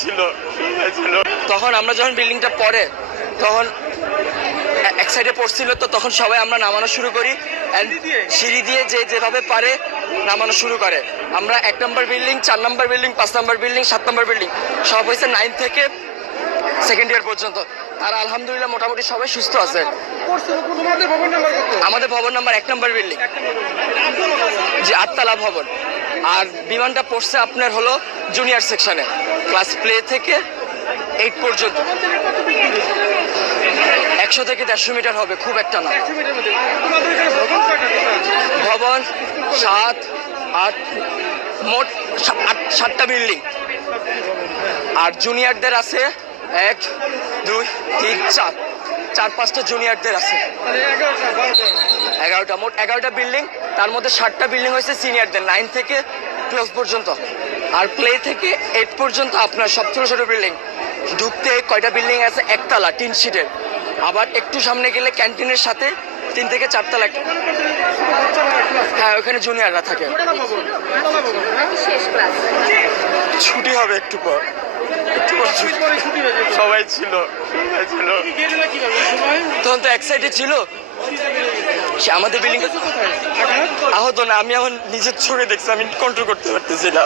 ছিল। তখন আমরা যখন বিল্ডিংটা পড়ে তখন এক সাইডে পড়ছিল, তো তখন সবাই আমরা নামানো শুরু করি। সিঁড়ি দিয়ে যে যেভাবে পারে নামানো শুরু করে। আমরা 1 নম্বর বিল্ডিং, 4 নম্বর বিল্ডিং, 5 নম্বর বিল্ডিং, 7 নম্বর বিল্ডিং সব হয়েছে 9 থেকে সেকেন্ড ইয়ার পর্যন্ত। আর আলহামদুলিল্লাহ মোটামুটি সবাই সুস্থ আছে। আমাদের ভবন নাম্বার 1 নম্বর বিল্ডিং, যে 8তলা ভবন। আর বিমানটা পড়ছে আপনার হলো জুনিয়র সেকশনে, ক্লাস প্লে থেকে 8 পর্যন্ত। 100 থেকে 150 মিটার হবে, খুব একটা না। ভবন 7, 8, মোট 7টা বিল্ডিং। আর জুনিয়রদের আছে 1, 2, 3, 4, 4-5টা জুনিয়রদের আছে। 11টা, মোট 11টা বিল্ডিং। তার মধ্যে 7টা বিল্ডিং হয়েছে সিনিয়রদের, 9 থেকে 12 পর্যন্ত। আর প্লে থেকে 8 পর্যন্ত আপনার সব ছোট ছোট বিল্ডিং। ঢুকতে কয়টা বিল্ডিং আছে, 1তলা টিন শিটের। আবার একটু সামনে গেলে ক্যান্টিনের সাথে 3 থেকে 4 তলা। হ্যাঁ, ওখানে জুনিয়ররা থাকে। ছুটি হবে একটু পর, সবাই ছিল। তখন তো এক সাইডে ছিল, সে আমাদের বিল্ডিং আহত না। আমি আমার নিজের চোখে দেখছি, আমি কন্ট্রোল করতে পারতেছি না।